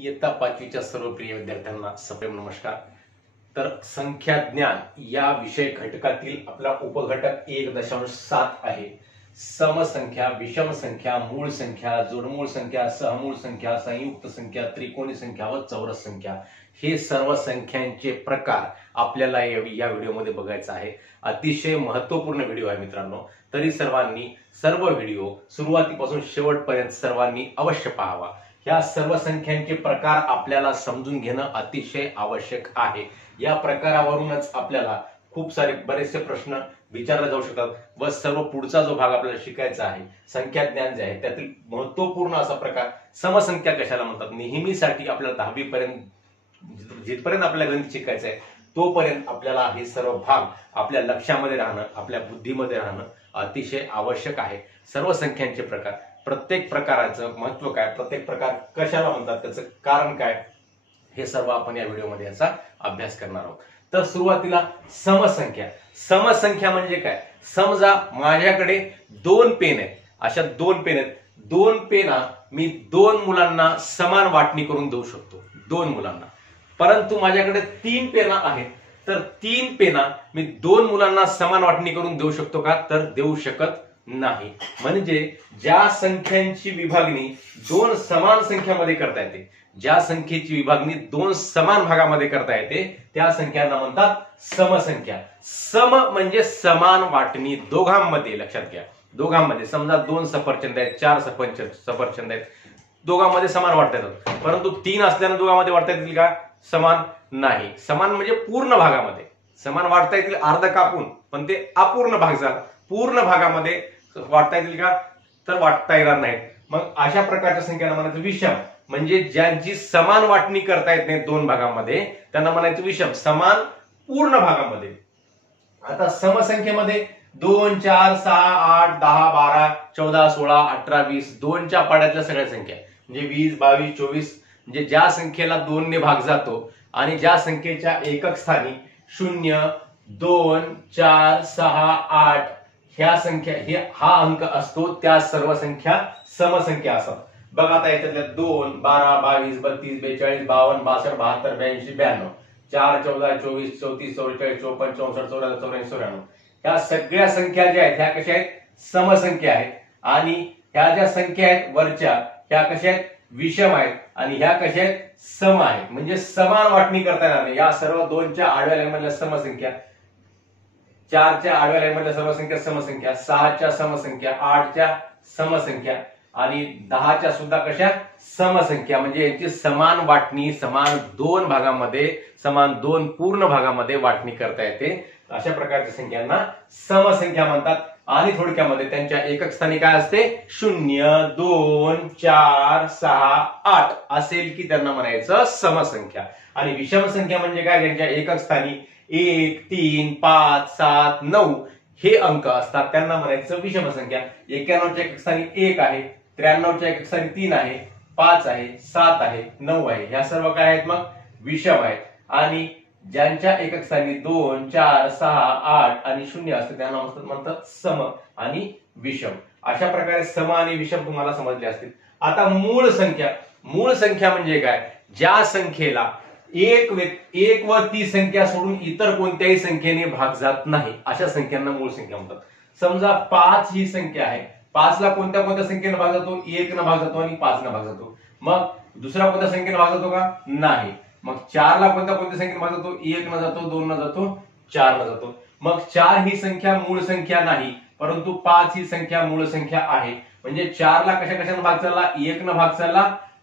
इयत्ता 5वीच्या सर्व प्रिय विद्यार्थ्यांना सप्रेम नमस्कार। तर संख्या ज्ञान या विषय घटकातील आपला उपघटक 1.7 आहे। समसंख्या, विषम संख्या, मूळ संख्या, जोडमूळ संख्या, सहमूळ संख्या, संयुक्त संख्या, त्रिकोणी संख्या व चौरस संख्या हे सर्व संख्यांचे प्रकार आपल्याला या व्हिडिओमध्ये बघायचा आहे। अतिशय महत्त्वपूर्ण व्हिडिओ आहे मित्रांनो, तरी सर्वांनी सर्व व्हिडिओ सुरुवातीपासून शेवटपर्यंत सर्वांनी अवश्य पाहावा। या सर्व संख्यांचे प्रकार आपल्याला समजून घेणं अतिशय आवश्यक आहे। या प्रकारावरूनच आपल्याला खूप सारे बरेचसे प्रश्न विचारले जाऊ शकतात व सर्व पुढचा जो भाग आपल्याला शिकायचा आहे संख्या ज्ञान जे आहे त्यातील महत्त्वपूर्ण असा प्रकार समसंख्या कशाला म्हणतात। नेहमीसाठी आपल्याला 10वी पर्यंत जिथपर्यंत आपल्याला गणित शिकायचं आहे तोपर्यंत आपल्याला हे सर्व भाग आपल्या लक्षामध्ये राहणं, आपल्या बुद्धीमध्ये राहणं अतिशय आवश्यक आहे। सर्व संख्यांचे प्रकार, प्रत्येक प्रकाराचं महत्त्व काय, प्रत्येक प्रकार कशाला म्हणतात, त्याचं कारण काय, हे सर्व आपण या व्हिडिओमध्ये याचा अभ्यास करणार आहोत। तर सुरुवातीला समसंख्या। समसंख्या म्हणजे काय? समजा माझ्याकडे 2 पेन आहेत, अशा 2 पेन आहेत, 2 पेना मी 2 मुलांना समान वाटणी करून देऊ शकतो, 2 मुलांना। परंतु माझ्याकडे 3 पेना आहेत, तर 3 पेना मी 2 मुलांना समान वाटणी करून देऊ शकतो का? तर देऊ शकत नाही। म्हणजे ज्या संख्यांची विभागणी 2 समान संख्यामध्ये करता येते, ज्या संख्येची विभागणी 2 समान भागामध्ये करता येते त्या संख्यांना म्हणतात समसंख्या। सम म्हणजे समान वाटणी दोघांमध्ये, लक्षात घ्या, दोघांमध्ये। समजा 2 सफरचंद आहेत, 4 सफरचंद आहेत, दोघांमध्ये समान वाटता येतात, परंतु 3 असल्यानं दोघांमध्ये वाटता येतील का? समान नाही। समान म्हणजे पूर्ण भागामध्ये समान वाटता येतील, अर्ध कापून, पण ते अपूर्ण भाग झाला। पूर्ण भागामध्ये वाटता येतील का? तर वाटता येणार नाहीत। मग अशा प्रकारच्या संख्यांना म्हणायचं विषम, म्हणजे ज्यांची समान वाटणी करता येत नाही 2 भागामध्ये त्यांना म्हणायचं विषम। समान पूर्ण भागामध्ये। आता समसंख्येमध्ये 2, 4, 6, 8, 10, 12, 14, 16, 18, 20 2च्या पाड्यातल्या सगळ्या संख्या म्हणजे 20, 22, 24, म्हणजे ज्या संख्येला 2 ने भाग जातो आणि ज्या संख्येच्या एकक स्थानी 0, 2, 4, 6, 8 ह्या संख्या हा अंक असतो त्या सर्व संख्या समसंख्या असतात। बघा आता याच्यातल्या 2, 12, 22, 32, 42, 52, 62, 72, 82, 92, 4, 14, 24, 34, 44, 54, 64, 84, 84, 94 ह्या सगळ्या संख्या ज्या आहेत ह्या कशा आहेत? समसंख्या आहेत। आणि ह्या ज्या संख्या आहेत वरच्या ह्या कशा आहेत? विषम आहेत। आणि ह्या कशा आहेत? सम आहेत, म्हणजे समान वाटणी करता येणार नाही। या सर्व 2च्या आडव्या लाईनमधल्या समसंख्या, 4च्या आडव्या लाईनमधल्या सर्व संख्या समसंख्या, 6च्या समसंख्या, 8च्या समसंख्या आणि 10च्या सुद्धा कशा? समसंख्या। म्हणजे यांची समान वाटणी समान 2 भागामध्ये, समान 2 पूर्ण भागामध्ये वाटणी करता येते। अशा प्रकारच्या संख्यांना समसंख्या म्हणतात। आणि थोडक्यामध्ये त्यांच्या एकक स्थानी काय असते? 0, 2, 4, 6, 8 असेल की त्यांना म्हणायचं समसंख्या। आणि विषम संख्या म्हणजे काय? ज्यांच्या एकक स्थानी 1, 3, 5, 7, 9 हे अंक असतात त्यांना म्हणायचं विषम संख्या। 91च्या एकक स्थानी 1 आहे, 93च्या एकक स्थानी 3 आहे, 5 आहे, 7 आहे, 9 आहे, ह्या सर्व काय आहेत? मग विषम आहेत। आणि ज्यांच्या एकक स्थानी 2, 4, 6, 8 आणि 0 असते त्यांना म्हणतात सम आणि विषम। अशा प्रकारे सम आणि विषम तुम्हाला समजले असतील। आता मूळ संख्या। मूळ संख्या म्हणजे काय? ज्या संख्येला एक व ती संख्या सोडून इतर कोणत्याही संख्येने भाग जात नाही अशा संख्यांना मूळ संख्या म्हणतात। समजा 5 ही संख्या आहे, 5 ला कोणत्या कोणत्या संख्येने भाग जातो? 1 न भाग जातो आणि 5 न भाग जातो। मग दुसऱ्या कोणत्या संख्येने भाग जातो का? नाही। मग 4 ला कोणत्या कोणत्या संख्येने भाग जातो? 1 न जातो, 2 न जातो, 4 न जातो। मग 4 ही संख्या मूळ संख्या नाही, परंतु 5 ही संख्या मूळ संख्या आहे। म्हणजे 4 ला कशा कशाने भाग चालला? 1 न भाग चालला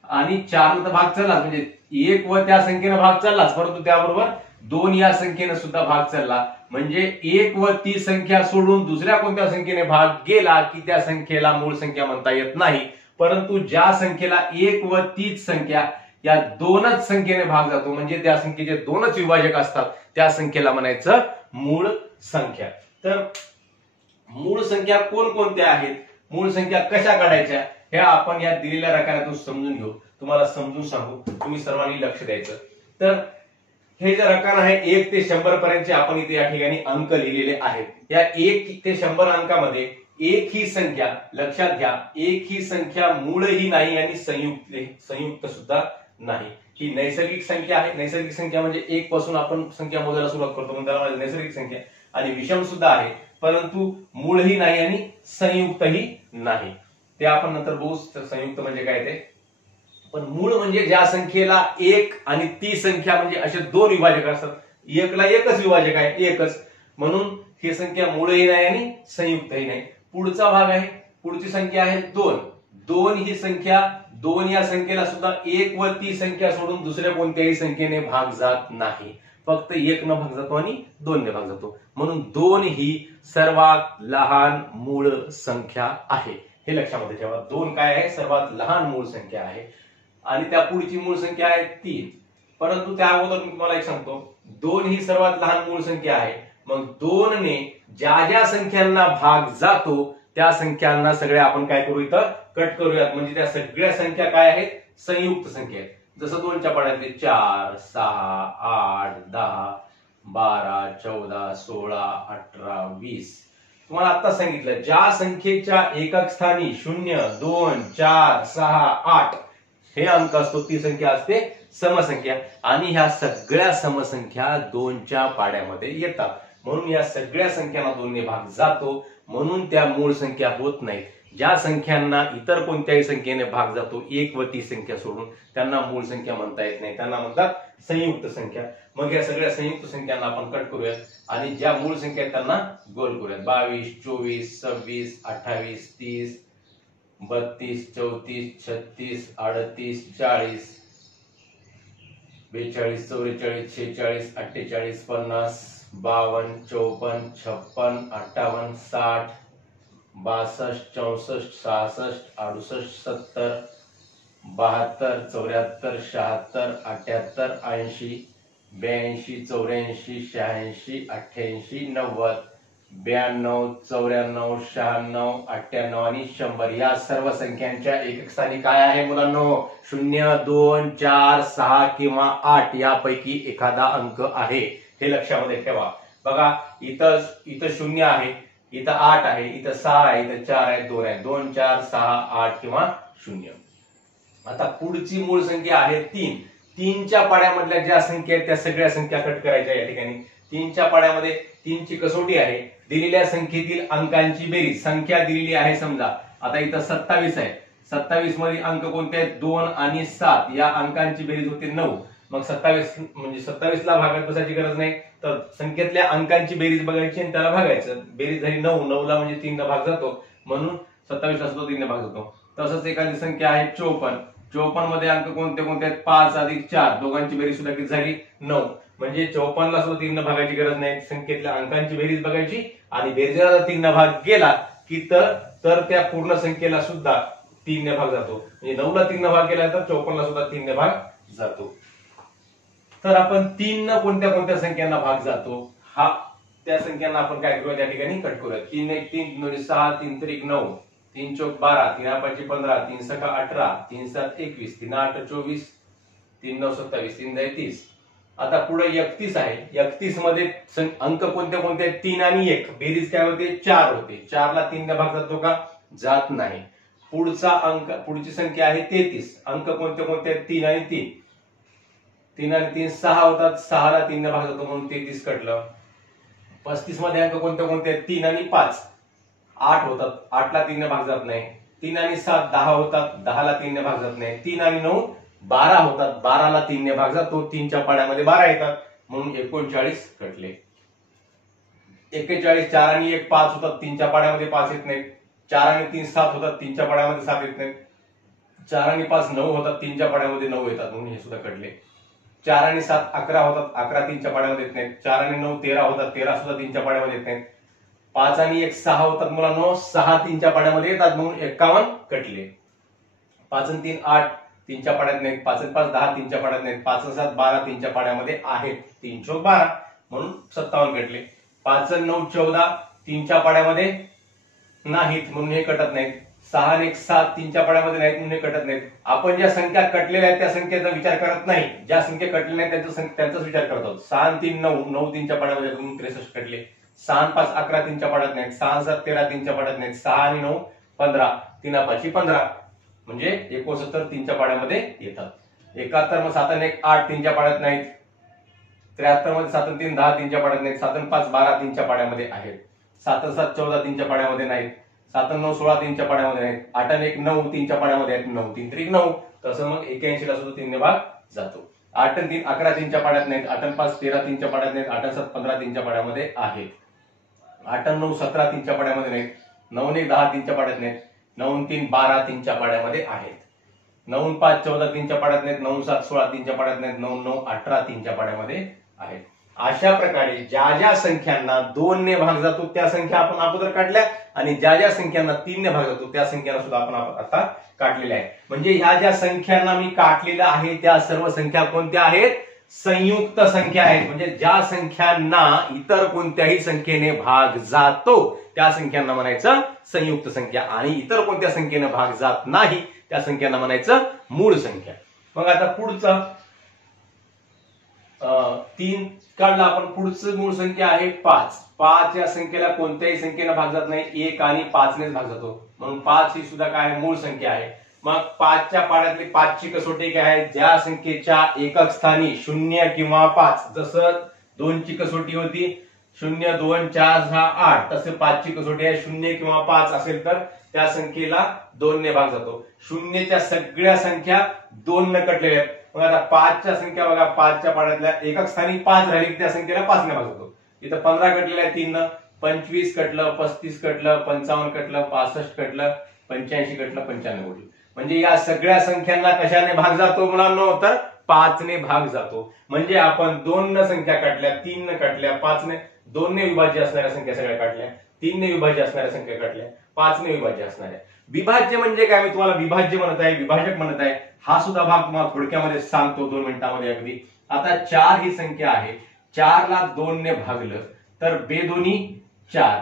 आणि 4 न भाग चाललाच, म्हणजे 1 व त्या संख्येने भाग चाललाच, परंतु त्याबरोबर 2 या संख्येने सुद्धा भाग चालला। म्हणजे 1 व ती संख्या सोडून दुसऱ्या कोणत्या संख्येने भाग गेला की त्या संख्येला मूळ संख्या म्हणता येत नाही। परंतु ज्या संख्येला 1 व तीच संख्या या 2च संख्येने भाग जातो, म्हणजे त्या संख्येचे 2च विभाजक असतात, त्या संख्येला म्हणायचं मूळ संख्या। तर मूळ संख्या कोणकोणत्या आहेत, मूळ संख्या कशा काढायच्या हे आपण या दिलेल्या रकान्यातून समजून घेऊ। तुम्हाला समजून सांगू, तुम्ही सर्वांनी लक्ष द्यायचं। तर हे जे रकाना आहे 1 ते 100 पर्यंतचे आपण इथे या ठिकाणी अंक लिहिलेले आहेत। या 1 ते 100 अंकामध्ये एक ही संख्या, लक्षात घ्या, एक ही संख्या मूळही नाही आणि संयुक्त सुद्धा नाही. ही नैसर्गिक संख्या आहे. नैसर्गिक संख्या म्हणजे 1 पासून आपण संख्या मोजायला सुरुवात करतो म्हणून त्याला म्हणायचं नैसर्गिक संख्या. आणि विषम सुद्धा आहे, परंतु मूळही नाही आणि संयुक्तही नाही. ते आपण नंतर बघू संयुक्त म्हणजे काय ते. पण मूळ म्हणजे ज्या संख्येला 1 आणि ती संख्या म्हणजे असे दोन विभाजक असतात. 1 ला एकच विभाजक आहे, एकच, म्हणून ही संख्या मूळही नाही आणि संयुक्तही नाही. पुढचा भाग आहे, पुढची संख्या आहे 2. 2 ही संख्या, 2 या संख्येला सुद्धा 1 व ती संख्या सोडून दुसऱ्या कोणत्याही संख्येने भाग जात नाही. फक्त 1 न भाग जातो आणि 2 ने भाग जातो. म्हणून 2 ही सर्वात लहान मूळ संख्या आहे. हे लक्षामध्ये ठेवा. 2 काय आहे? सर्वात लहान मूळ संख्या आहे. आणि त्या पुढची मूळ संख्या आहे 3. परंतु त्या अगोदर मी तुम्हाला एक सांगतो, 2 ही सर्वात लहान मूळ संख्या आहे. मग 2 ने ज्या ज्या संख्यांना भाग जातो त्या संख्यांना सगळ्या आपण काय करू, इथं कट करूयात. म्हणजे त्या सगळ्या संख्या काय आहेत? संयुक्त संख्या आहेत. जसं 2 च्या पाड्यातले 4, 6, 8, 10, 12, 14, 16, 18, 20. तुम्हाला आता सांगितलं, ज्या संख्येच्या एकक स्थानी 0, 2, 4, 6, 8 हे अंक असतो ती संख्या असते समसंख्या. आणि ह्या सगळ्या समसंख्या 2 च्या पाड्यामध्ये येतात. म्हणून या सगळ्या संख्यांना 2 ने भाग जातो, म्हणून त्या मूळ संख्या होत नाहीत. ज्या संख्यांना इतर कोणत्याही संख्येने भाग जातो 1 व ती संख्या सोडून, त्यांना मूळ संख्या म्हणता येत नाही, त्यांना म्हणतात संयुक्त संख्या. मग या सगळ्या संयुक्त संख्यांना आपण कट करूयात आणि ज्या मूळ संख्या आहेत त्यांना गोल करूयात. 22, 24, 26, 28, 30, 32, 34, 36, 38, 40, 42, 44, 46, 48, 50, 52, 54, 56, 58, 60, 62, 64, 66, 68, 70, 72, 74, 76, 78, 80, 82, 84, 86, 88, 90, 92, 94, 96, 98 आणि 100 या सर्व संख्यांच्या एकक स्थानी काय आहे मुलांनो? 0, 2, 4, 6 किंवा 8 यापैकी एखादा अंक आहे. हे लक्षामध्ये ठेवा. बघा, इथं 0 आहे, इथं 8 आहे, इथं 6 आहे, इथं 4 आहे, 2 आहे. 2, 4, 6, 8 किंवा 0. आता पुढची मूळ संख्या आहे 3. 3च्या पाड्यामधल्या ज्या संख्या आहेत त्या सगळ्या संख्या कट करायच्या या ठिकाणी. 3च्या पाड्यामध्ये 3 ची कसोटी आहे, दिलेल्या संख्येतील अंकांची बेरीज. संख्या दिलेली आहे समजा, आता इथं 27 आहे. 27 मध्ये अंक कोणते आहेत? 2 आणि 7. या अंकांची बेरीज होते 9. मग 27 म्हणजे 27 ला भागात बसायची गरज नाही, तर संख्येतल्या अंकांची बेरीज बघायची आणि त्याला भागायचं. बेरीज झाली 9. 9 ला म्हणजे 3 ने भाग जातो, म्हणून 27 ला सुद्धा 3 ने भाग जातो. तसंच एखादी संख्या आहे 54. 54 मध्ये अंक कोणते कोणते आहेत? 5 अधिक 4. दोघांची बेरीज सुद्धा किती झाली? 9. म्हणजे 54 ला सुद्धा 3 ने भागायची गरज नाही. संख्येतल्या अंकांची बेरीज बघायची आणि बेरजेला जर 3 ने भाग गेला की तर त्या पूर्ण संख्येला सुद्धा 3 ने भाग जातो. म्हणजे 9 ला 3 ने भाग गेला तर 54 ला सुद्धा 3 ने भाग जातो. तर आपण 3 न कोणत्या कोणत्या संख्यांना भाग जातो, हा त्या संख्यांना आपण काय करूया, त्या ठिकाणी कट करूया. 3 1 3 2 6 3 3 9 3 4 12 3 5 15 3 6 18 3 7 21 3 8 24 3 9 27 3 10 30. आता पुढे 31 आहे. 31 मध्ये अंक कोणते कोणते आहेत? 3 आणि 1. बेरीज काय होते? 4 होते. 4 ला 3 ने भाग जातो का? जात नाही. पुढची संख्या आहे 33. अंक कोणते कोणते आहेत? 3 आणि 3. 3 आणि 3 6 होतात. 6 ला 3 ने भाग जातो म्हणून 33 कटलं. 35 मध्ये अंक कोणते कोणते आहेत? 3 आणि 5. 8 होतात. 8 ला 3 ने भाग जात नाही. 3 आणि 7 10 होतात. 10 ला 3 ने भाग जात नाही. 3 आणि 9 12 होतात. 12 ला 3 ने भाग जातो. 3च्या पाड्यामध्ये 12 येतात म्हणून 39 कटले. 41 4 आणि 1 5 होतात. 3च्या पाड्यामध्ये 5 येत नाहीत. 4 आणि 3 7 होतात. 3च्या पाड्यामध्ये 7 येत नाहीत. 4 आणि 5 9 होतात. 3च्या पाड्यामध्ये 9 येतात म्हणून हे सुद्धा कटले. 4 आणि 7 11 होतात. 11 3च्या पाड्यामध्ये येत नाहीत. 4 आणि 9 13 होतात. 13 सुद्धा 3च्या पाड्यामध्ये येत नाहीत. 5 आणि 1 6 होतात मुलांनो. 6 3च्या पाड्यामध्ये येतात म्हणून 51 कटले. 5 आणि 3 8 3च्या पाड्यात नाहीत. 5 आणि 5 10 3च्या पाड्यात नाहीत. 5 आणि 7 12 3च्या पाड्यामध्ये आहेत. 3 चौक 12 म्हणून 57 कटले. 5 आणि 9 14 3च्या पाड्यामध्ये नाहीत म्हणून हे कटत नाहीत. 6 आणि 1 7 3च्या पाड्यामध्ये नाहीत म्हणून हे कटत नाहीत. आपण ज्या संख्या कटलेल्या आहेत त्या संख्येचा विचार करत नाही. ज्या संख्या कटलेल्या आहेत त्यांचाच विचार करतो. 6 आणि 3 9 9 3च्या पाड्यामध्ये म्हणून 63 कटले. 6 आणि 5 11 3च्या पाड्यात नाहीत. 6 आणि 7 13 3च्या पाड्यात नाहीत. 6 आणि 9 15 3 5 15 म्हणजे 69 3च्या पाड्यामध्ये येतात. 71 मग 7 आणि 1 8 3च्या पाड्यात नाहीत. 73 मध्ये 7 आणि 3 10 3च्या पाड्यात नाहीत. 7 आणि 5 12 3च्या पाड्यामध्ये आहेत. 7 आणि 7 14 3च्या पाड्यामध्ये नाहीत. 7 आणि 9 16 3च्या पाड्यामध्ये नाहीत. 8 आणि 1 9 3च्या पाड्यामध्ये आहेत. 9 3 3 9. तसं मग 81 ला सुद्धा 3 ने भाग जातो. 8 आणि 3 11 3च्या पाड्यात नाहीत. 8 आणि 5 13 3च्या पाड्यात नाहीत. 8 आणि 7 15 3च्या पाड्यामध्ये आहेत. 8 आणि 9 17 3च्या पाड्यामध्ये नाहीत. 9 आणि 1 10 3च्या पाड्यात नाहीत. 9 आणि 3 12 3च्या पाड्यामध्ये आहेत. 9 आणि 5 14 3च्या पाड्यात नाहीत. 9 आणि 7 16 3च्या पाड्यात नाहीत. 9 9 18 3च्या पाड्यामध्ये आहेत. अशा प्रकारे ज्या ज्या संख्यांना 2 ने भाग जातो त्या संख्या आपण अगोदर काढल्या आणि ज्या ज्या संख्यांना 3 ने भाग जातो त्या संख्यांना सुद्धा आपण आता काढलेल्या आहेत. म्हणजे ह्या ज्या संख्यांना मी काढलेल्या आहे त्या सर्व संख्या कोणत्या आहेत? संयुक्त संख्या आहेत. म्हणजे ज्या संख्यांना इतर कोणत्याही संख्येने भाग जातो त्या संख्यांना म्हणायचं संयुक्त संख्या आणि इतर कोणत्या संख्येने भाग जात नाही त्या संख्यांना म्हणायचं मूळ संख्या. मग आता पुढचं 3 काढला आपण. पुढचं मूळ संख्या आहे 5. 5 या संख्येला कोणत्याही संख्येने भाग जात नाही. 1 आणि 5 नेच भाग जातो म्हणून 5 ही सुद्धा काय मूळ संख्या आहे. मग 5च्या पाड्यातली 5 ची कसोटी काय आहे? ज्या संख्येच्या एकक स्थानी 0 किंवा 5 जसं 2 ची कसोटी होती 0 2 4 6 8 तसे 5 ची कसोटी आहे 0 किंवा 5 असेल तर त्या संख्येला 2 ने भाग जातो. 0च्या सगळ्या संख्या 2 न कटलेल्या आहेत. मग आता 5च्या संख्या बघा 5च्या पाड्यातल्या एकक स्थानी 5 राहिली त्या संख्येला 5 ने भाग जातो. इथं 15 कटलेल्या आहे 3 न. 25 कटलं 35 कटलं 55 कटलं 65 कटलं 85 कटलं 95 कटलं. म्हणजे या सगळ्या संख्यांना कशाने भाग जातो मुलांनो? तर 5 ने भाग जातो. म्हणजे आपण 2 न संख्या काढल्या 3 न काढल्या 5 ने 2 ने विभाज्य असणाऱ्या संख्या सगळ्या काढल्या 3 ने विभाज्य असणाऱ्या संख्या काढल्या 5 ने विभाज्य असणाऱ्या. विभाज्य म्हणजे काय? मी तुम्हाला विभाज्य म्हणत आहे विभाजक म्हणत आहे. हा सुद्धा भाग तुम्हाला थोडक्यामध्ये सांगतो 2 मिनिटांमध्ये अगदी. आता 4 ही संख्या आहे. 4 ला 2 ने भागलं तर बेदोनी 4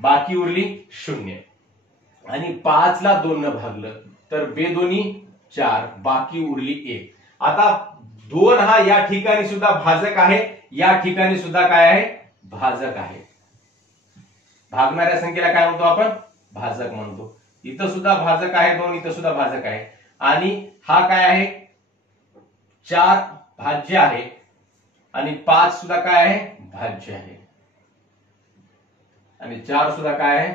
बाकी उरली 0 आणि 5 ला 2 ने भागलं तर बेदोनी 4 बाकी उरली 1. आता 2 हा या ठिकाणी सुद्धा भाजक आहे या ठिकाणी सुद्धा काय आहे? भाजक आहे. भागणाऱ्या संख्येला काय म्हणतो आपण? भाजक म्हणतो. इथं सुद्धा भाजक आहे 2 इथं सुद्धा भाजक आहे आणि हा काय आहे? 4 भाज्य आहे आणि 5 सुद्धा काय आहे? भाज्य आहे आणि 4 सुद्धा काय आहे?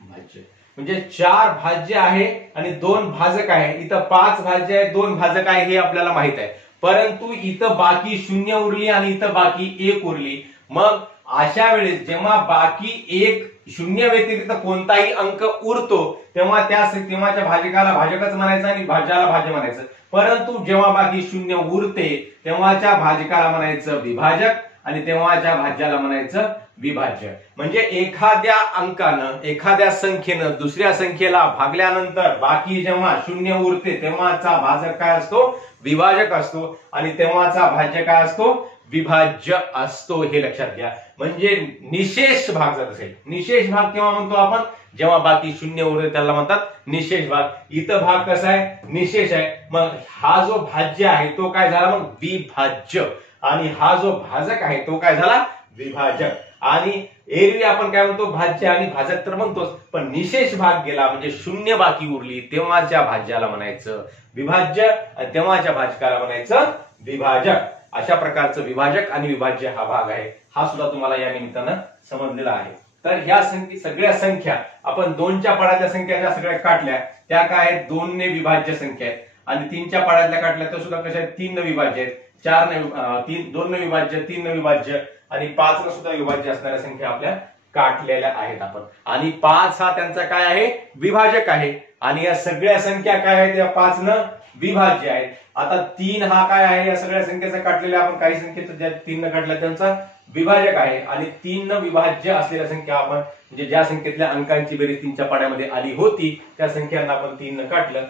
भाज्य. म्हणजे 4 भाज्य आहे आणि 2 भाजक आहे. इथं 5 भाज्य आहे 2 भाजक आहे हे आपल्याला माहित आहे. परंतु इथं बाकी 0 उरली आणि इथं बाकी 1 उरली. मग अशा वेळेस जेव्हा बाकी 1 0 व्यतिरिक्त कोणताही अंक उरतो तेव्हा तेव्हाच्या भाजकाला भाजकच म्हणायचं आणि भाज्याला भाज्य म्हणायचं. परंतु जेव्हा बाकी 0 उरते तेव्हाच्या भाजकाला म्हणायचं विभाजक आणि तेव्हाच्या भाज्याला म्हणायचं विभाज्य. म्हणजे एखाद्या अंकानं एखाद्या संख्येनं दुसऱ्या संख्येला भागल्यानंतर बाकी जेव्हा 0 उरते तेव्हाचा भाजक काय असतो? विभाजक असतो आणि तेव्हाचा भाज्य काय असतो? विभाज्य असतो. हे लक्षात घ्या. म्हणजे निशेष भाग जर असेल निशेष भाग केव्हा म्हणतो आपण? जेव्हा बाकी 0 उरते त्याला म्हणतात निशेष भाग. इथं भाग कसा आहे? निशेष आहे. मग हा जो भाज्य आहे तो काय झाला? मग विभाज्य आणि हा जो भाजक आहे तो काय झाला? विभाजक. आणि एरवी आपण काय म्हणतो? भाज्य आणि भाजक तर म्हणतोच पण निशेष भाग गेला म्हणजे 0 बाकी उरली तेव्हाच्या भाज्याला म्हणायचं विभाज्य आणि तेव्हाच्या भाजकाला म्हणायचं विभाजक. अशा प्रकारचं विभाजक आणि विभाज्य हा भाग आहे. हा सुद्धा तुम्हाला या निमित्तानं समजलेला आहे. तर ह्या सगळ्या संख्या आपण 2च्या पाड्यातल्या संख्या ज्या सगळ्या काढल्या त्या काय आहेत? 2 ने विभाज्य संख्या आहेत आणि 3च्या पाड्यातल्या काढल्या त्या सुद्धा कशा आहेत? 3 ने विभाज्य आहेत. 4 ने 2 ने विभाज्य 3 ने विभाज्य आणि 5 ने सुद्धा विभाज्य असणाऱ्या संख्या आपल्या काढलेल्या आहेत आपण. आणि 5 हा त्यांचा काय आहे? विभाजक आहे आणि या सगळ्या संख्या काय आहेत? या 5 न विभाज्य आहेत. आता 3 हा काय आहे? या सगळ्या संख्येचा काढलेल्या आपण काही संख्येचा ज्या 3 न काढल्या त्यांचा विभाजक आहे आणि 3 न विभाज्य असलेल्या संख्या आपण म्हणजे ज्या संख्येतल्या अंकांची बेरीज 3च्या पाड्यामध्ये आली होती त्या संख्यांना आपण 3 न काढलं.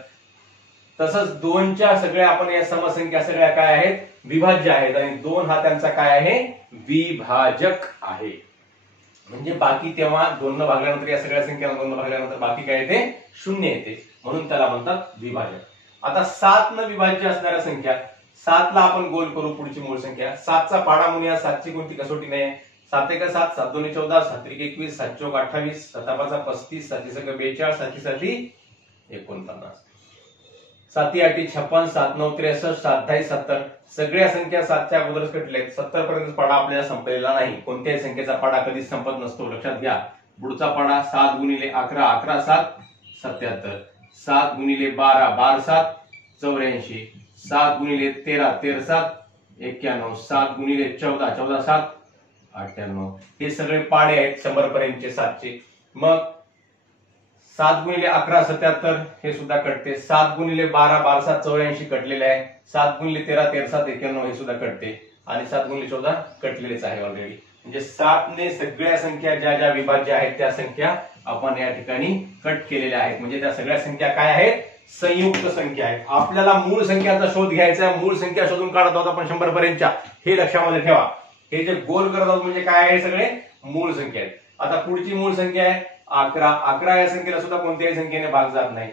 तसंच 2च्या सगळ्या आपण या समसंख्या सगळ्या काय आहेत? विभाज्य आहेत आणि 2 हा त्यांचा काय आहे? विभाजक आहे. म्हणजे बाकी तेव्हा 2 न भागल्यानंतर या सगळ्या संख्यांना 2 न भागल्यानंतर बाकी काय येते? 0 येते म्हणून त्याला म्हणतात विभाजक. आता 7 न विभाज्य असणाऱ्या संख्या 7 ला आपण गोल करू पुढची मूळ संख्या. 7चा पाडा म्हणूया. 7ची कोणती कसोटी नाही. 7 1 7 7 2 14 7 3 21 7 4 28 7 5 35 7 6 42 7 7 49. साती 8 56, 7 9 63, 7 10 70. सगळ्या संख्या 7च्या अगोदरच कटल्या आहेत. 70 पर्यंत पाडा आपल्याला संपलेला नाही. कोणत्याही संख्येचा पाडा कधीच संपत नसतो, लक्षात घ्या. पुढचा पाडा 7 गुणिले 11, 11 7 77, 7 गुणिले 12, 12 7 84, 7 गुणिले 13, 13 7 91, 7 गुणिले 14, 14 7 98. हे सगळे पाडे आहेत 100 पर्यंतचे 7चे. मग 7 गुणिले 11 77 हे सुद्धा कटते. 7 गुणिले 12, 12 7 84 कटलेले आहे. 7 गुणिले 13, 13 7 91 हे सुद्धा कटते. आणि 7 गुणिले 14 कटलेलेच आहे ऑलरेडी. म्हणजे 7 ने सगळ्या संख्या ज्या ज्या विभाज्य आहेत त्या संख्या आपण या ठिकाणी कट केलेल्या आहेत. म्हणजे त्या सगळ्या संख्या काय आहेत, संयुक्त संख्या आहेत. आपल्याला मूळ संख्याचा शोध घ्यायचा आहे. मूळ संख्या शोधून काढत आहोत आपण 100 पर्यंतच्या. हे लक्षामध्ये ठेवा. हे जे गोल करत आहोत म्हणजे काय आहे, सगळे मूळ संख्या आहेत. आता पुढची मूळ संख्या आहे 11. 11 या संख्येला सुद्धा कोणत्याही संख्येने भाग जात नाही.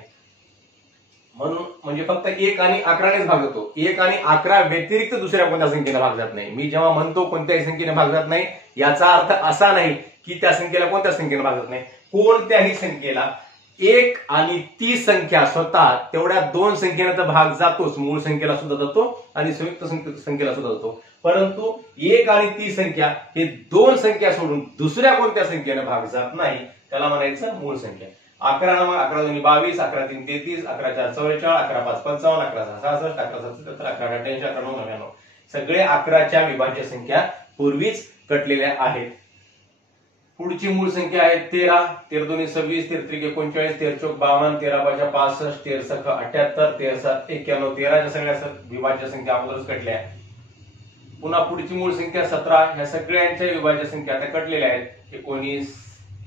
म्हणून म्हणजे फक्त 1 आणि 11 नेच भाग जातो. 1 आणि 11 व्यतिरिक्त दुसऱ्या कोणत्या संख्येने भाग जात नाही. मी जेव्हा म्हणतो कोणत्याही संख्येने भाग जात नाही, याचा अर्थ असा नाही की त्या संख्येला कोणत्या संख्येने भाग जात नाही. कोणत्याही संख्येला 1 आणि ती संख्या स्वतः तेवढ्या 2 संख्येने तर भाग जातोच. मूळ संख्येला सुद्धा जातो आणि संयुक्त संख्येला सुद्धा जातो. परंतु 1 आणि ती संख्या हे 2 संख्या सोडून दुसऱ्या कोणत्या संख्येने भाग जात नाही, त्याला म्हणायचं मूळ संख्या. 11 मग 11 2 22, 11 3 33, 11 4 44, 11 5 55, 11 6 66, 11 7 77, 11 8 83, 11 9 99. सगळे 11च्या विभाज्य संख्या पूर्वीच कटलेल्या आहेत. पुढची मूळ संख्या आहे 13. 13 2 26, 13 3 39, 13 4 52, 13 5 65, 13 6 78, 13 7 91. 13च्या सगळ्या विभाज्य संख्या अगोदरच कटल्या. पुन्हा पुढची मूळ संख्या 17. ह्या सगळ्यांच्या विभाज्य संख्या आता कटलेल्या आहेत. 19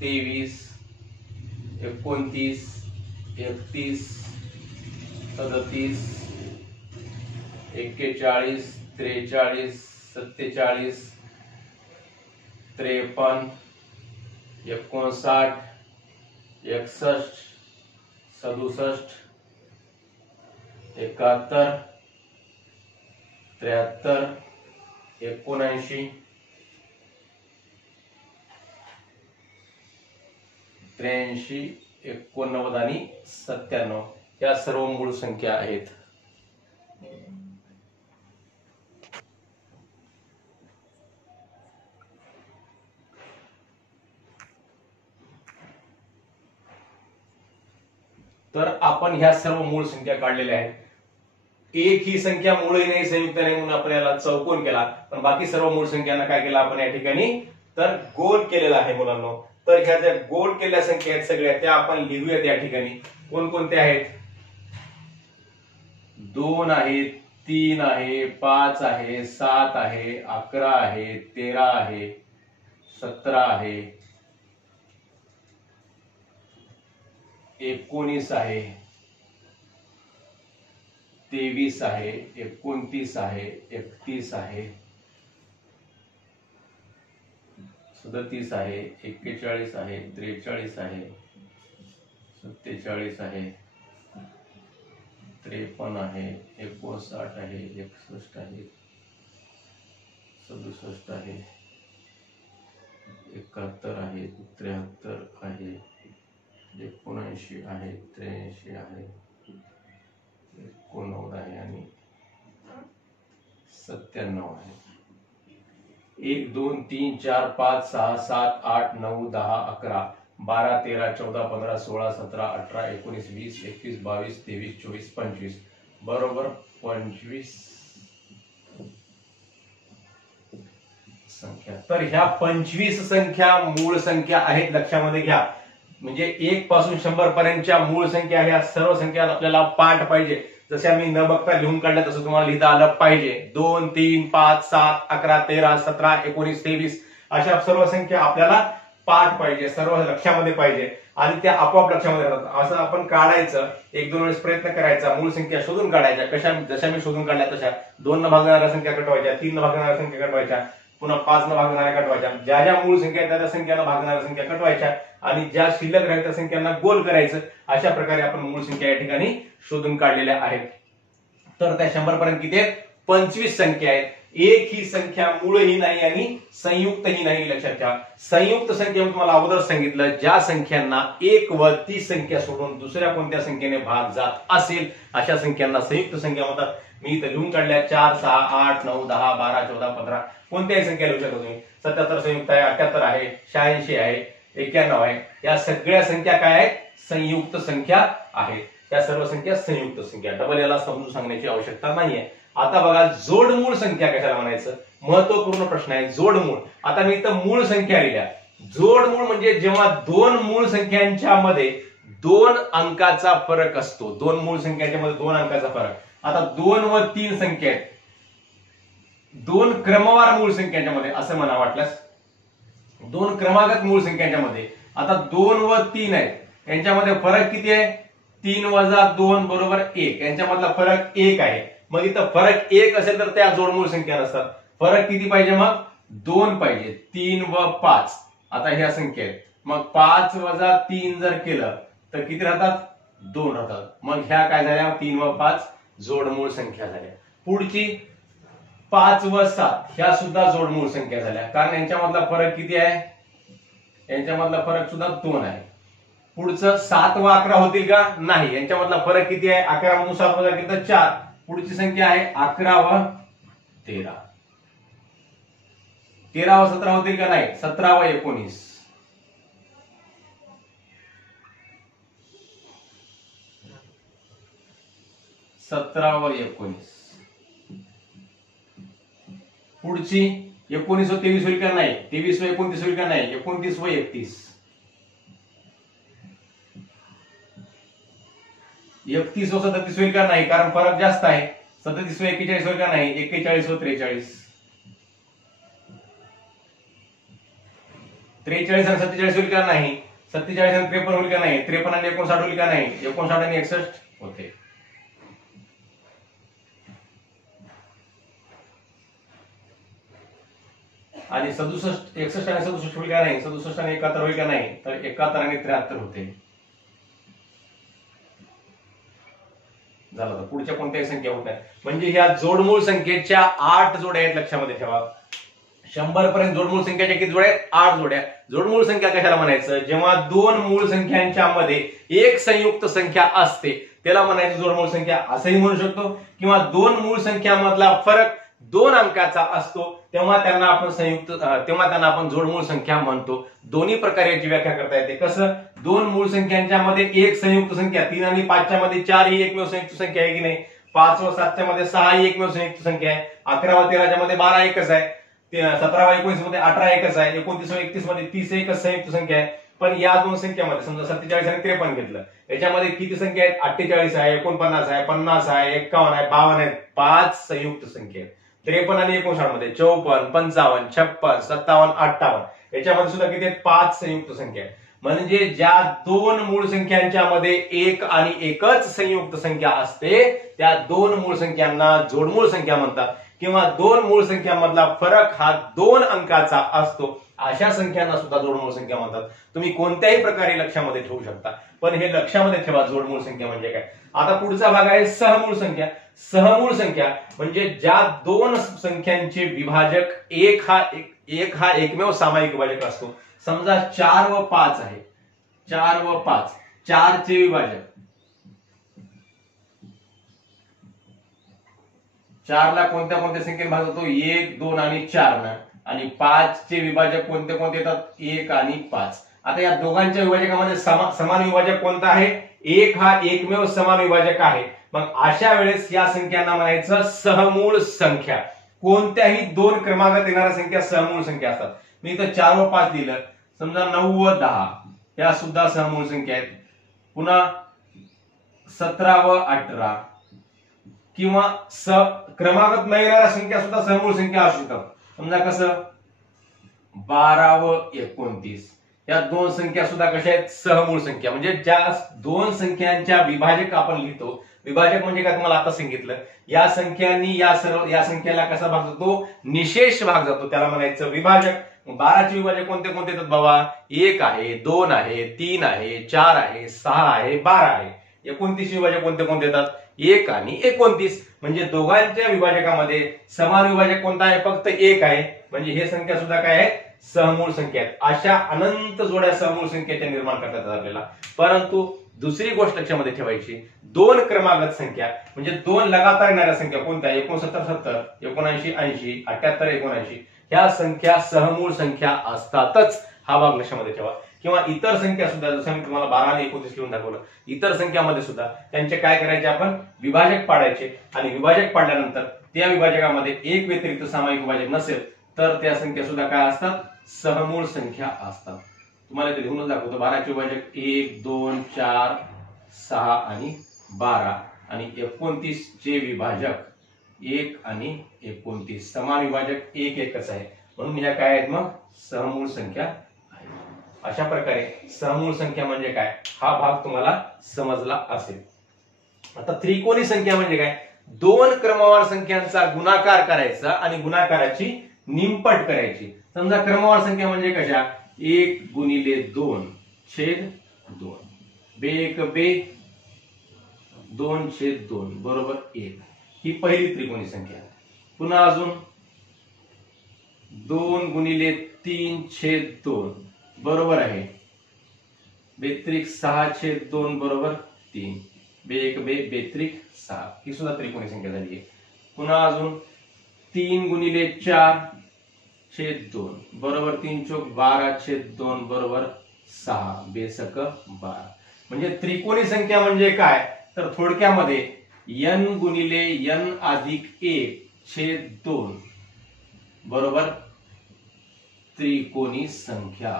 23 29 31 37 41 43 47 53 59 61 67 71 73 79 83 89 आणि 97 या सर्व मूळ संख्या आहेत. तर आपण ह्या सर्व मूळ संख्या काढलेल्या आहेत. एक ही संख्या मूळही नाही, संयुक्त नाही, म्हणून आपण याला चौकोन केला. पण बाकी सर्व मूळ संख्यांना काय केलं आपण या ठिकाणी, तर गोल केलेला आहे मुलांनो. तर ह्या ज्या गोल केलेल्या संख्या आहेत सगळ्या त्या आपण लिहूयात या ठिकाणी. कोणकोणत्या आहेत, 2 आहे, 3 आहे, 5 आहे, 7 आहे, 11 आहे, 13 आहे, 17 आहे, 19 आहे, 23 आहे, 29 आहे, 31 आहे, 37 आहे, 41 आहे, 43 आहे, 47 आहे, 53 आहे, 59 आहे, 61 आहे, 67 आहे, 71 आहे, 73 आहे, 79 आहे, 83 आहे, 89 आहे आणि 97 आहे. 1 2 3 4 5 6 7 8 9 10 11 12 13 14 15 16 17 18 19 20 21 22 23 24 25 बरोबर 25 संख्या. तर ह्या 25 संख्या मूळ संख्या आहेत, लक्षामध्ये घ्या. म्हणजे 1 पासून 100 पर्यंतच्या मूळ संख्या ह्या सर्व संख्या आपल्याला पाठ पाहिजे. जशा मी न बघता लिहून काढल्या तसं तुम्हाला लिहिता आलं पाहिजे. 2 3 5 7 11 13 17 19 23 अशा सर्व संख्या आपल्याला पाठ पाहिजे, सर्व लक्षामध्ये पाहिजे आणि त्या आपोआप लक्षामध्ये राहतात. असं आपण काढायचं, 1-2 वेळेस प्रयत्न करायचा, मूळ संख्या शोधून काढायच्या. कशा जशा मी शोधून काढल्या तशा 2 न भागणाऱ्या संख्या कटवायच्या, 3 न भागणाऱ्या संख्या कटवायच्या, पुन्हा 5 न भागणाऱ्या कटवायच्या. ज्या ज्या मूळ संख्या आहेत त्या संख्यांना भागणाऱ्या संख्या कटवायच्या आणि ज्या शिल्लक राहील त्या संख्यांना गोल करायचं. अशा प्रकारे आपण मूळ संख्या या ठिकाणी शोधून काढलेल्या आहेत. तर त्या 100 पर्यंत किती आहेत, 25 संख्या आहेत. एक ही संख्या मूळही नाही आणि संयुक्तही नाही. लक्षात ठेवा, संयुक्त संख्या तुम्हाला अगोदर सांगितलं, ज्या संख्यांना एक व ती संख्या सोडून दुसऱ्या कोणत्या संख्येने भाग जात असेल अशा संख्यांना संयुक्त संख्या म्हणतात. मी इथं लिहून काढल्या 4, 6, 8, 9, 10, 12, 14, 15 कोणत्याही संख्या लिहू शकता तुम्ही. 77 संयुक्त आहे, 78 आहे, 86 आहे, 91 आहे. या सगळ्या संख्या काय आहेत? संयुक्त संख्या आहेत. त्या सर्व संख्या संयुक्त संख्या. डबल याला समजून सांगण्याची आवश्यकता नाहीये. आता बघा, जोडमूळ संख्या कशाला म्हणायचं? महत्वपूर्ण प्रश्न आहे. जोडमूळ. आता मी इथं मूळ संख्या लिहिल्या. जोडमूळ म्हणजे जेव्हा दोन मूळ संख्यांच्या मध्ये 2 अंकाचा फरक असतो. दोन मूळ संख्यांच्या मध्ये 2 अंकाचा फरक. आता 2 व 3 संख्या आहेत, 2 क्रमवार मूळ संख्यांच्या मध्ये असं म्हणा वाटल्यास, 2 क्रमागत मूळ संख्यांच्या मध्ये आता 2 व 3 आहेत, यांच्यामध्ये फरक किती आहे? 3 वजा 2 बरोबर 1. यांच्यामधला फरक 1 आहे. मग इथं फरक 1 असेल तर त्या जोडमूळ संख्या नसतात. फरक किती पाहिजे? मग 2 पाहिजे. 3 व 5 आता ह्या संख्या आहेत. मग 5 वजा 3 जर केलं तर किती राहतात? 2 राहतात. मग ह्या काय झाल्या? 3 व 5 जोडमूळ संख्या झाल्या. पुढची 5 व 7 ह्या सुद्धा जोडमूळ संख्या झाल्या, कारण यांच्यामधला फरक किती आहे? यांच्यामधला फरक सुद्धा 2 आहे. पुढचं 7 व 11 होतील का? नाही. यांच्यामधला फरक किती आहे? 11 मधून 7 वजा केलं तर 4. पुढची संख्या आहे 11 व 13. 13 व 17 होतील का? नाही. 17 व 19. 17 व 19. पुढची 19 व 23 होईल का? नाही. 23 व 29 होईल का? नाही. 29 व 31. 31 व 37 होईल का? नाही, कारण फरक जास्त आहे. 37 व 41 होईल का? नाही. 41 व 43. 43 आणि 47 होईल का? नाही. 47 आणि 53 होईल का? नाही. 53 आणि 59 होईल का? नाही. 59 आणि 61 होते. आणि 67 61 आणि 67 होईल का? नाही. 67 आणि 71 होईल का? नाही. तर 71 आणि 73 होते. झालं. तर पुढच्या कोणत्याही संख्या होत नाही. म्हणजे ह्या जोडमूळ संख्येच्या 8 जोड्या आहेत. लक्षामध्ये ठेवा, 100 पर्यंत जोडमूळ संख्याच्या किती जोड्या आहेत? 8 जोड्या. जोडमूळ संख्या कशाला म्हणायचं? जेव्हा 2 मूळ संख्यांच्या मध्ये एक संयुक्त संख्या असते त्याला म्हणायचं जोडमूळ संख्या असंही म्हणू शकतो, किंवा 2 मूळ संख्यामधला फरक 2 अंकाचा असतो तेव्हा त्यांना आपण जोडमूळ संख्या म्हणतो. दोन्ही प्रकारे याची व्याख्या करता येते. कसं? 2 मूळ संख्यांच्या मध्ये एक संयुक्त संख्या, 3 आणि 5 च्या मध्ये 4 ही एकमेव संयुक्त संख्या आहे की नाही. 5 व 7 च्या मध्ये 6 ही एकमेव संयुक्त संख्या आहे. 11 व 13 च्या मध्ये 12 एकच आहे. 17 व 19 मध्ये 18 एकच आहे. 29 व 31 मध्ये 30 एकच संयुक्त संख्या आहे. पण या दोन संख्यामध्ये समजा 47 आणि 53 घेतलं, याच्यामध्ये किती संख्या आहेत? 48 आहे, 49 आहे, 50 आहे, 51 आहे, 52 आहे. 5 संयुक्त संख्या आहेत. 53 आणि 59 मध्ये 54, 55, 56, 57, 58 याच्यामध्ये सुद्धा किती आहेत? 5 संयुक्त संख्या आहेत. म्हणजे ज्या 2 मूळ संख्यांच्या मध्ये एक आणि एकच संयुक्त संख्या असते त्या 2 मूळ संख्यांना जोडमूळ संख्या म्हणतात, किंवा 2 मूळ संख्यांमधला फरक हा 2 अंकाचा असतो अशा संख्यांना सुद्धा जोडमूळ संख्या म्हणतात. तुम्ही कोणत्याही प्रकारे लक्षामध्ये ठेवू शकता, पण हे लक्षामध्ये ठेवा जोडमूळ संख्या म्हणजे काय. आता पुढचा भाग आहे सहमूळ संख्या. सहमूळ संख्या म्हणजे ज्या 2 संख्यांचे विभाजक एक हा एकमेव सामायिक विभाजक असतो. समजा 4 व 5 आहे. 4 व 5 4 चे विभाजक, 4 ला कोणत्या कोणत्या संख्येने भाग होतो? 1, 2 आणि 4 ना. आणि 5 चे विभाजक कोणते कोणते येतात? 1 आणि 5. आता या दोघांच्या विभाजकामध्ये समान विभाजक कोणता आहे? 1 हा एकमेव समान विभाजक आहे. मग अशा वेळेस या संख्यांना म्हणायचं सहमूळ संख्या. कोणत्याही 2 क्रमांकात येणाऱ्या संख्या सहमूळ संख्या असतात. मी इथं 4 व 5 दिलं. समजा 9 व 10 या सुद्धा सहमूळ संख्या आहेत. पुन्हा 17 व 18 किंवा क्रमागत न येणाऱ्या संख्या सुद्धा सहमूळ संख्या असू शकतात. समजा कसं 12 व 29 या 2 संख्या सुद्धा कशा आहेत? सहमूळ संख्या. म्हणजे ज्या 2 संख्यांच्या विभाजक आपण लिहितो, विभाजक म्हणजे काय तुम्हाला आता सांगितलं, या संख्यांनी या संख्येला कसा भाग जातो? निशेष भाग जातो, त्याला म्हणायचं विभाजक. 12 चे विभाजक कोणते कोणते येतात बाबा? 1 आहे, 2 आहे, 3 आहे, 4 आहे, 6 आहे, 12 आहे. 29 विभाजक कोणते कोणते येतात? 1 आणि 29. म्हणजे दोघांच्या विभाजकामध्ये समान विभाजक कोणता आहे? फक्त 1 आहे. म्हणजे हे संख्या सुद्धा काय आहे? सहमूळ संख्या आहेत. अशा अनंत जोड्या सहमूळ संख्येच्या निर्माण करता येतात आपल्याला. परंतु दुसरी गोष्ट लक्षामध्ये ठेवायची, दोन क्रमागत संख्या म्हणजे दोन लगातार येणाऱ्या संख्या कोणत्या? 69 70, 79 80, 78 79 ह्या संख्या सहमूळ संख्या असतातच. हा भाग लक्षामध्ये ठेवा. किंवा इतर संख्या सुद्धा, जसं मी तुम्हाला 12 आणि 29 लिहून दाखवलं, इतर संख्यामध्ये सुद्धा त्यांचे काय करायचे? आपण विभाजक पाडायचे आणि विभाजक पाडल्यानंतर त्या विभाजकामध्ये एक व्यतिरिक्त सामायिक विभाजक नसेल तर त्या संख्या सुद्धा काय असतात? सहमूळ संख्या असतात. तुम्हाला इथे लिहूनच दाखवतो. 12 चे विभाजक 1 2 4 6 आणि 12 आणि 29 चे विभाजक 1 आणि 29 समान विभाजक 1 एकच आहे. म्हणून ह्या काय आहेत? मग सहमूळ संख्या आहेत. अशा प्रकारे सहमूळ संख्या म्हणजे काय हा भाग तुम्हाला समजला असेल. आता त्रिकोणी संख्या म्हणजे काय? दोन क्रमवार संख्यांचा गुणाकार करायचा आणि गुणाकाराची निमपट करायची. समजा क्रमवार संख्या म्हणजे कशा? 1 गुणिले 2 छेद 2 बेक बे 2 छेद 2 बरोबर 1. ही पहिली त्रिकोणी संख्या. पुन्हा अजून 2 गुणिले 3 छेद 2 बरोबर आहे बेत्रिक 6 छेद 2 बरोबर 3 बेक बे बेत्रिक 6. ही सुद्धा त्रिकोणी संख्या झाली आहे. पुन्हा अजून 3 गुणिले 4 छेद 2 बरोबर 3 चौक 12 छेद 2 बरोबर 6 बेसक 12. म्हणजे त्रिकोणी संख्या म्हणजे काय? तर थोडक्यामध्ये n गुणिले n अधिक 1 छेद 2 बरोबर त्रिकोणी संख्या.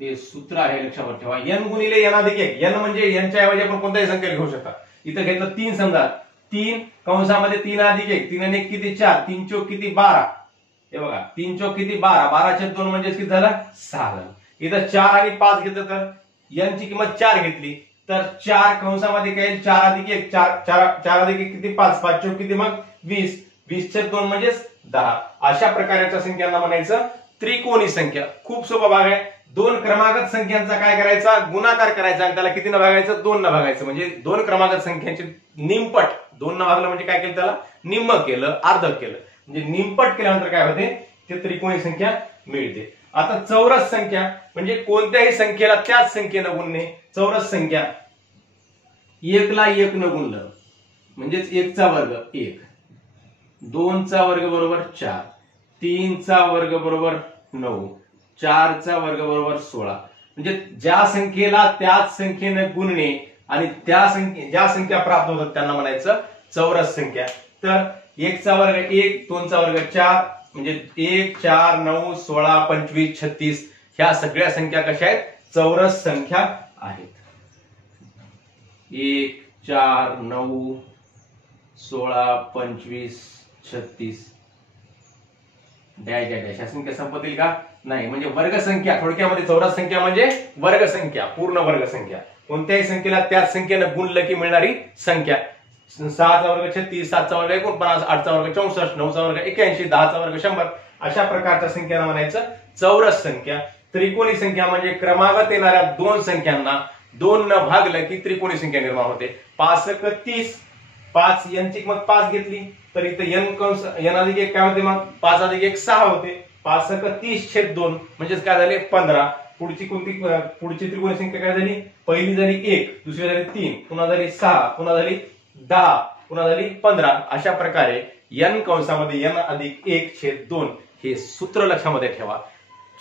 हे सूत्र आहे, लक्षात ठेवा. n गुणिले n अधिक 1. n म्हणजे n च्या ऐवजी आपण कोणत्याही संख्या घेऊ शकता. इथं घेतलं 3, समजा 3 कंसामध्ये 3 अधिक 1 3 आणि 1 किती? 4 3 चौक किती? 12. हे बघा 3 चौक किती? 12 12 छेद 2 म्हणजे किती झालं? 6 झालं. इथं 4 आणि 5 घेतलं तर n ची किंमत 4 घेतली तर 4 कंसामध्ये काय? 4 अधिक 1 4 अधिक 1 किती? 5 5 चौक किती? मग 20 20 छेद 2 म्हणजे 10. अशा प्रकारच्या संख्यांना म्हणायचं त्रिकोणी संख्या. खूप सोपा भाग आहे. दोन क्रमागत संख्यांचा काय करायचा? गुणाकार करायचा आणि त्याला किती न भागायचं? 2 न भागायचं. म्हणजे दोन क्रमागत संख्यांचे निमपट 2 न भागलं म्हणजे काय केलं? त्याला निम्म केलं, अर्ध केलं. म्हणजे निमपट केल्यानंतर काय होते? ते त्रिकोणी संख्या मिळते. आता चौरस संख्या म्हणजे कोणत्याही संख्येला त्याच संख्येनं गुणणे. चौरस संख्या 1 ला 1 न गुणलं म्हणजेच 1 चा वर्ग 1, 2 चा वर्ग बरोबर 4, 3 चा वर्ग बरोबर 9, 4 चा वर्ग बरोबर 16. म्हणजे ज्या संख्येला त्याच संख्येनं गुणणे आणि ज्या संख्या प्राप्त होतात त्यांना म्हणायचं चौरस संख्या. तर 1 चा वर्ग 1, 2 चा वर्ग 4 म्हणजे 1 4 9 16 25 36 ह्या सगळ्या संख्या कशा आहेत? चौरस संख्या आहेत. 1 4 9 16 25 36 डॅश डॅश डॅश. ह्या संख्या संपतील का? नाही. म्हणजे वर्ग संख्या, थोडक्यामध्ये चौरस संख्या म्हणजे वर्ग संख्या, पूर्ण वर्ग संख्या. कोणत्याही संख्येला त्याच संख्येनं गुणलं की मिळणारी संख्या. 6 चा वर्ग 36, 7 चा वर्ग 49, 8 चा वर्ग 64, 9 चा वर्ग 81, 10 चा वर्ग 100 अशा प्रकारच्या संख्यांना म्हणायचं चौरस संख्या. त्रिकोणी संख्या म्हणजे क्रमागत येणाऱ्या दोन संख्यांना 2 न भागलं की त्रिकोणी संख्या निर्माण होते. 5 क 30, 5 n ची किंमत 5 घेतली तर इथं n अधिक 1 काय होते? मग 5 अधिक 1 6 होते. 5 क 30 छेद 2 म्हणजेच काय झाले? 15. पुढची त्रिकोणी संख्या काय झाली? पहिली झाली 1, दुसरी झाली 3, पुन्हा झाली 6, पुन्हा झाली 10, पुन्हा झाली 15. अशा प्रकारे n कंसामध्ये n अधिक 1 छेद 2 हे सूत्र लक्षामध्ये ठेवा.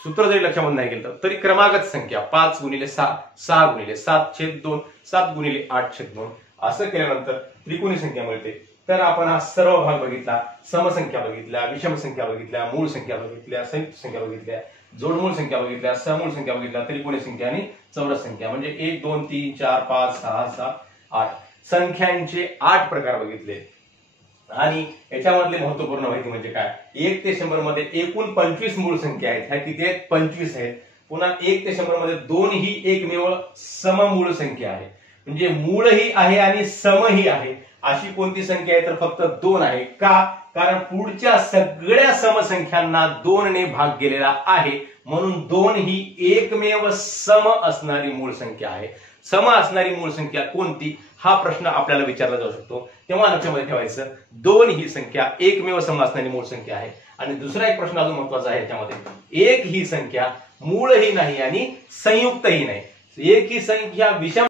सूत्र जरी लक्षामध्ये नाही केलं तरी क्रमागत संख्या 5 गुणिले 6, 6 गुणिले 7 छेद 2, 7 गुणिले 8 छेद 2 असं केल्यानंतर त्रिकोणी संख्या मिळते. तर आपण हा सर्व भाग बघितला. समसंख्या बघितल्या, विषम संख्या बघितल्या, मूळ संख्या बघितल्या, संयुक्त संख्या बघितल्या, जोडमूळ संख्या बघितल्या, समूळ संख्या बघितल्या, त्रिकोणी संख्या आणि चौरस संख्या म्हणजे 1 2 3 4 5 6 7 8 संख्यांचे 8 प्रकार बघितले. आणि याच्यामधले महत्वपूर्ण माहिती म्हणजे काय? 1 ते 100 मध्ये एकूण 25 मूळ संख्या आहेत. ह्या किती आहेत? 25 आहेत. पुन्हा 1 ते 100 मध्ये 2 ही एकमेव सममूळ संख्या आहे. म्हणजे मूळही आहे आणि समही आहे अशी कोणती संख्या आहे तर फक्त 2 आहे. का? कारण पुढच्या सगळ्या समसंख्यांना 2 ने भाग गेलेला आहे, म्हणून 2 ही एकमेव सम असणारी मूळ संख्या आहे. सम असणारी मूळ संख्या कोणती हा प्रश्न आपल्याला विचारला जाऊ शकतो. तेव्हा लक्षामध्ये ठेवायचं 2 ही संख्या एकमेव सम असणारी मूळ संख्या आहे. आणि दुसरा एक प्रश्न अजून महत्वाचा आहे याच्यामध्ये, 1 ही संख्या मूळही नाही आणि संयुक्तही नाही. 1 ही संख्या विषम